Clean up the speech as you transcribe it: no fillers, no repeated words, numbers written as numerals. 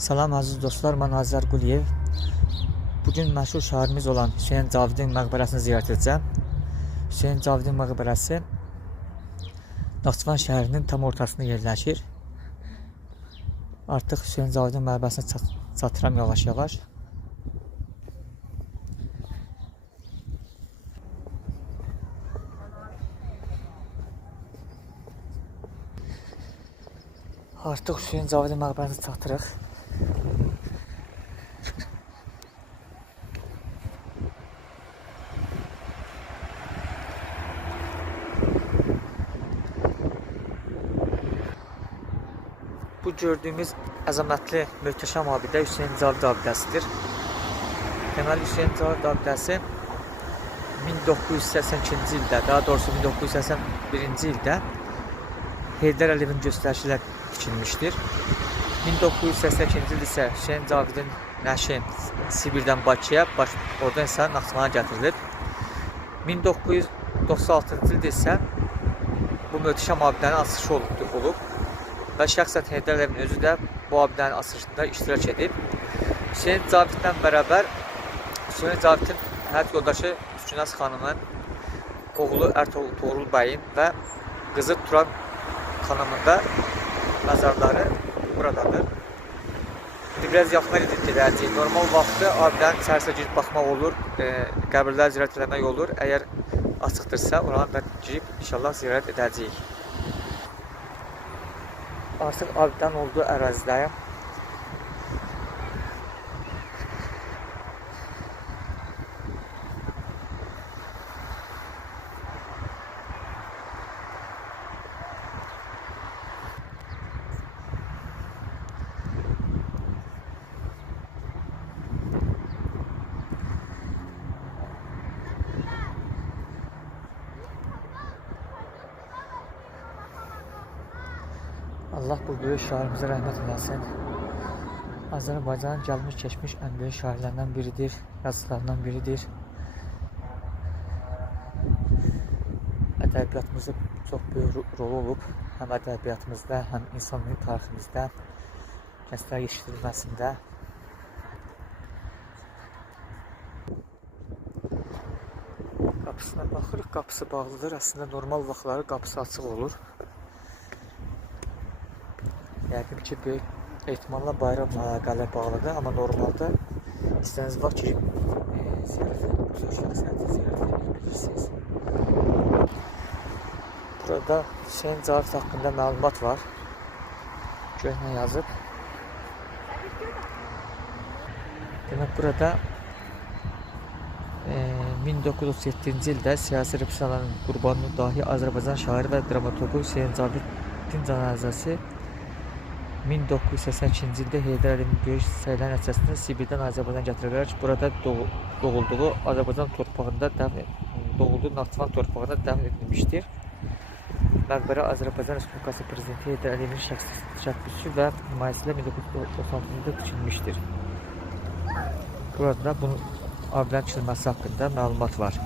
Salam aziz dostlar, mən Azər Quliyev. Bugün məşhur şairimiz olan Hüseyn Cavidin məqbərəsini ziyarət edəcəm. Hüseyn Cavidin məqbərəsi Naxçıvan şəhərinin tam ortasında yerləşir. Artıq Hüseyn Cavidin məqbərəsinə çatıram yavaş-yavaş. Artıq Hüseyn Cavidin məqbərəsinə çatırıq. Bu gördüyümüz əzəmətli, möhtəşəm abidə Hüseyn Cavid abidəsidir. Deməli, Hüseyn Cavid abidəsi 1982-ci ildə, daha doğrusu 1981-ci ildə Heydər Əliyevin göstərişi ilə tikilmişdir. 1982-ci ildə isə Hüseyn Cavidin nəşi Sibirdən Bakıya, oradan isə Naxçıvana gətirilib. 1996-cı ildə isə bu möhtəşəm abidənin açılışı olub. Və şəxsən Heydər Əliyevin özü də bu abidənin açılışında iştirak edib. Hüseyn Cavidlə bərabər Hüseyn Cavidin həyat yoldaşı Üskünəs xanımın oğlu Ertuğrul bəyin və qızı Turan xanımın da məzarları buradadır. Biraz yaxına gedəcəyik. Normal vaxtı abidənin içərisinə girib baxmaq olur, qəbirləri ziyarət etmək olur. Əgər açıqdırsa, oranı da girib inşallah ziyarət edəcəyik. Artıq abidənin olduğu ərazidəyim. Allah bu böyük şairimizə rəhmət eləsin. Azərbaycanın gəlmiş keçmiş ən böyük şairlərindən biridir, yazılarından biridir. Ədəbiyyatımızda çox böyük rol olub, həm ədəbiyyatımızda, həm insanlıq tariximizdə, gənclər yetişdirilməsində. Qapısına baxırıq, qapısı bağlıdır. Əslində normal vaxtları qapısı açıq olur. Yəqin ki, böyük ehtimalla bayramla əlaqəli bağlıdır, amma normalda istəyiniz vaxt ki, şəxsiyyəti ziyarət edə bilirsiniz. Burada Hüseyn Cavid haqqında məlumat var. Köhnə yazıb. Demək, burada 1937-ci ildə siyasi repressiyaların qurbanı dahi Azərbaycan şairi və dramaturqu Hüseyn Cavidin cənazəsi 1982-ci ildə Heydər Əliyevin böyük səyləri nəticəsində Sibirdən Azərbaycan gətirilərək burada doğulduğu Azərbaycan torpağında doğulduğu Naxçıvan torpağında dəfn edilmişdir. Məqbərə Azərbaycan Respublikası Prezidenti Heydər Əliyevin şəxsi təşəbbüsü və himayəsi ilə 1996-cı ildə tikilmişdir. Burada bunun abidənin tikilməsi haqqında məlumat var.